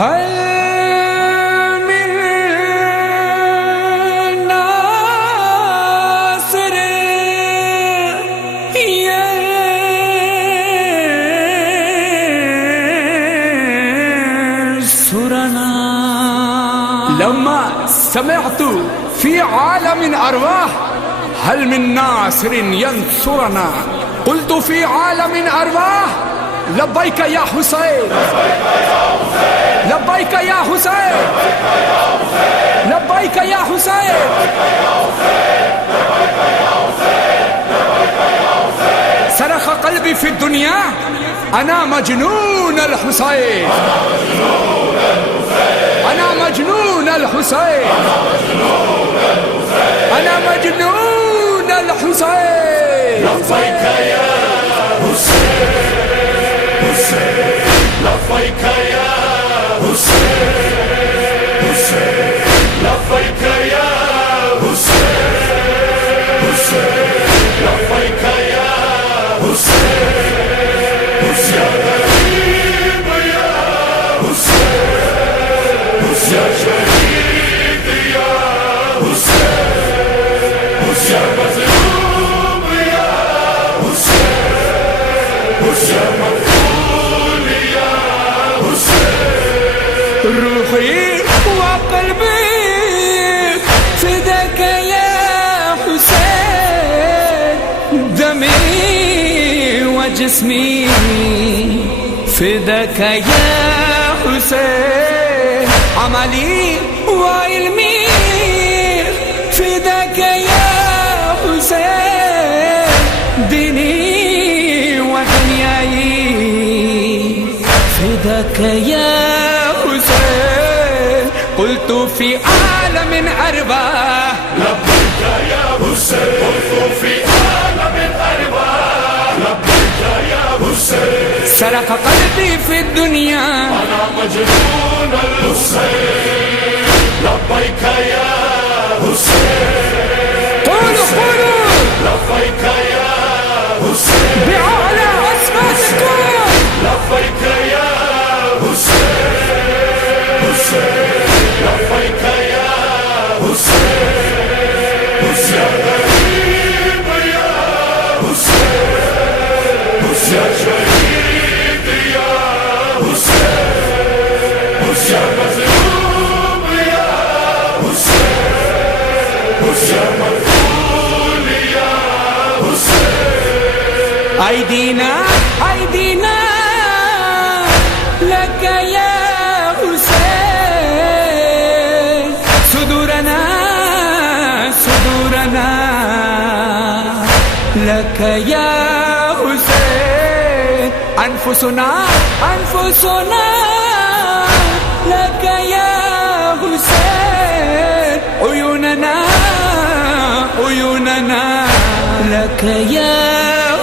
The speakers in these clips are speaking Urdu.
هل من ناصر ينصرنا. لما سمعت في عالم الأرواح هل من ناصر ينصرنا قلت في عالم الأرواح لبيك يا حسين لبيك يا حسين لبيك يا حسين. صرخ قلبي في الدنيا أنا مجنون الحسين أنا مجنون الحسين أنا مجنون الحسين. لبيك يا حسين حسين لبيك يا حسين حسين لبيك يا حسين حسين لبيك يا حسين حسين غريب يا حسين حسين شهيد يا حسين حسين مظلوم يا حسين حسين مقتول يا حسين. روحي وقلبي فداك يا حسين دمي وجسمي فداك يا حسين عملي وعلمي فداك يا حسين ديني ودنياي فداك يا حسين. قلت في عالم أرباح لبيك يا حسين قلت في عالم أرباح لبيك يا حسين. سرق قلبي في الدنيا أنا مجنون الحسين لبيك يا حسين. قولوا لبيك يا حسين بأعلى أصواتكم لبيك يا حسين حسين لبيك يا حسين حسين غريب يا حسين حسين شهيد يا حسين حسين مظلوم يا حسين حسين مقتول يا حسين. أيدينا أيدينا لك يا حسين صدورنا صدورنا لك يا حسين أنفسنا أنفسنا لك يا حسين عيوننا عيوننا لك يا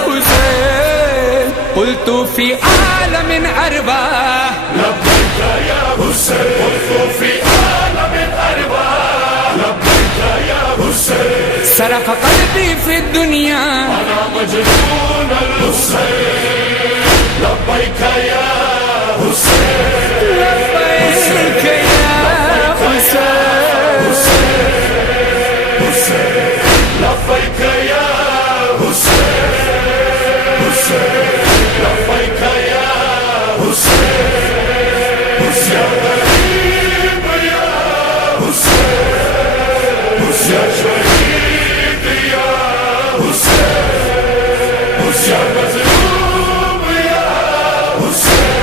حسين. قلت في عالم أرباح لبيك يا حسين قلت في عالم أرباح لبيك يا حسين. سرق قلبي في الدنيا أنا مجنون الحسين لبيك يا حسين لبيك يا حسين حسين لبيك يا حسين حسين لبيك يا حسين حسين غريب يا حسين حسين شهيد يا حسين حسين مظلوم يا حسين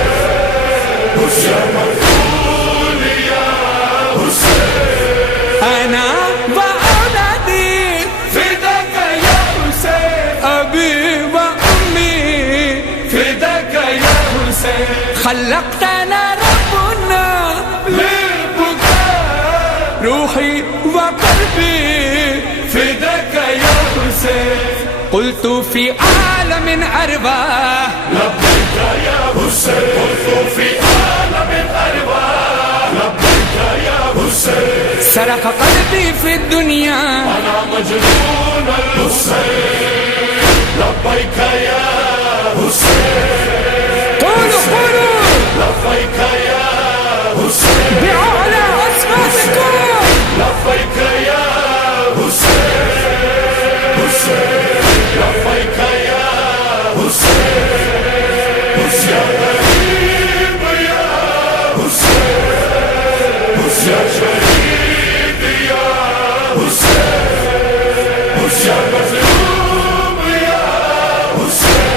حسين مقتول يا حسين. أنا وأولادي فداك يا حسين أبي وأمي فداك يا حسين خلقتنا ربنا للبكاء روحي وقلبي فداك يا حسين. قلت في عالم أرباح لبيك يا حسين قلت في عالم أرباح لبيك يا حسين. سرق قلبي في الدنيا أنا مجنون الحسين لبيك يا حسين. قولوا لبيك يا حسين لبيك يا حسين يا غريب يا حسين يا شهيد يا حسين يا مظلوم يا حسين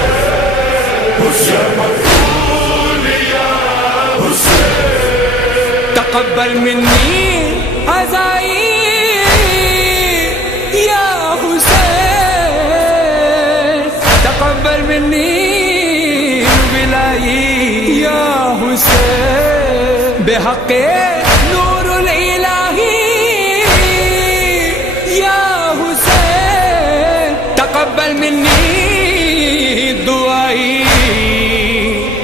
يا مقتول يا حسين تقبل مني عزائي يا حسين تقبل مني بلائي يا حسين بحق نور الإلهي يا حسين تقبل مني دعائي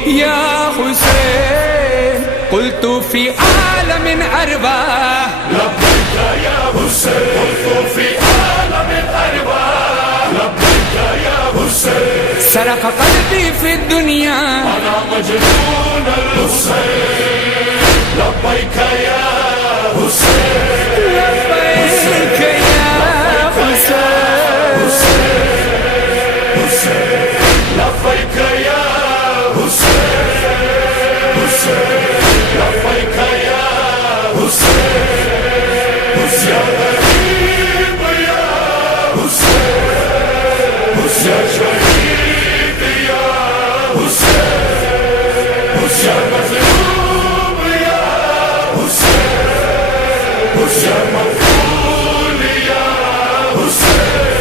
يا حسين قلت في عالم أرواح لبيك يا حسين قلت في عالم الأرواح لبيك يا حسين سرق قلبي في الدنيا أنا مجنون الحسين لبيك يا حسين لبيك يا حسين لبيك يا حسين لبيك يا حسين يا غريب يا حسين يا شهيد يا حسين يا مظلوم يا حسين يا مقتول يا حسين